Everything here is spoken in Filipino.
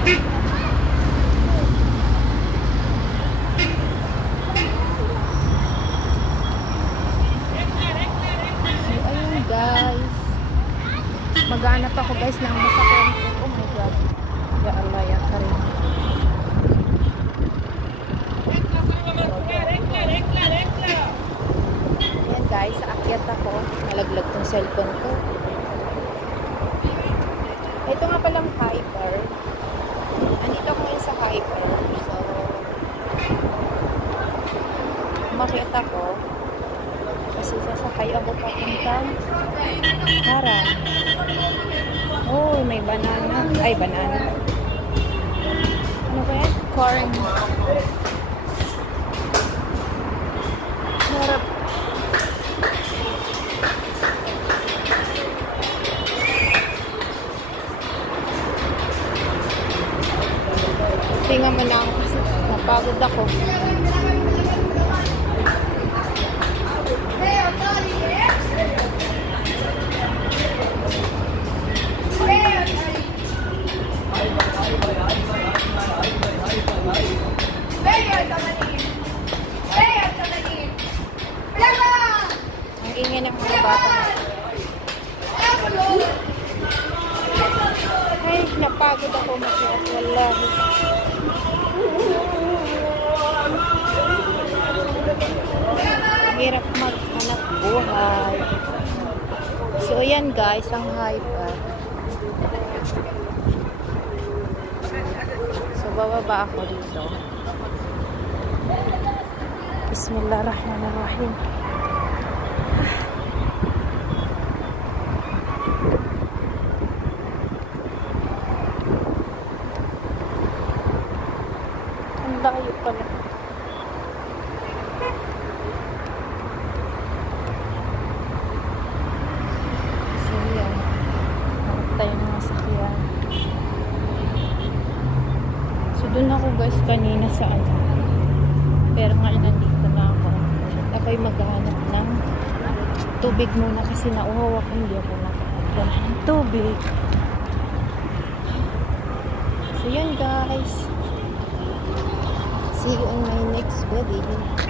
Ayun guys, maghanap ako guys ng masakyan ko. Oh my god, ya Allah ya Karim. Ayan guys, aakyat ako. Nalaglag tong cellphone ko. Ito nga palang Hyper. Andito ako ngayon sa Hyper. So umakyat ako kasi sasakay ako papuntang Harang. Oh, may banana. Ay, banana. Ano ba yan? Corn. Harap. Tingnan mo na ako kasi napagod ako. Ang ingay ng mga bata. Ay, napagod ako masyado. Wallahi. Hirap maghanap buhay. So, ayan guys, ang Hyper. So, bababa ako dito. Bismillahirrahmanirrahim. Ang layo pala. So, yan. Hanap tayo ng masakyan. So, dun ako guys kanina sa ano. Pero ngayon nandito na ako. Ako'y maghahanap ng tubig muna kasi nauhaw ako. Hindi ako nakakita ng tubig. So yan guys. See you in my next video.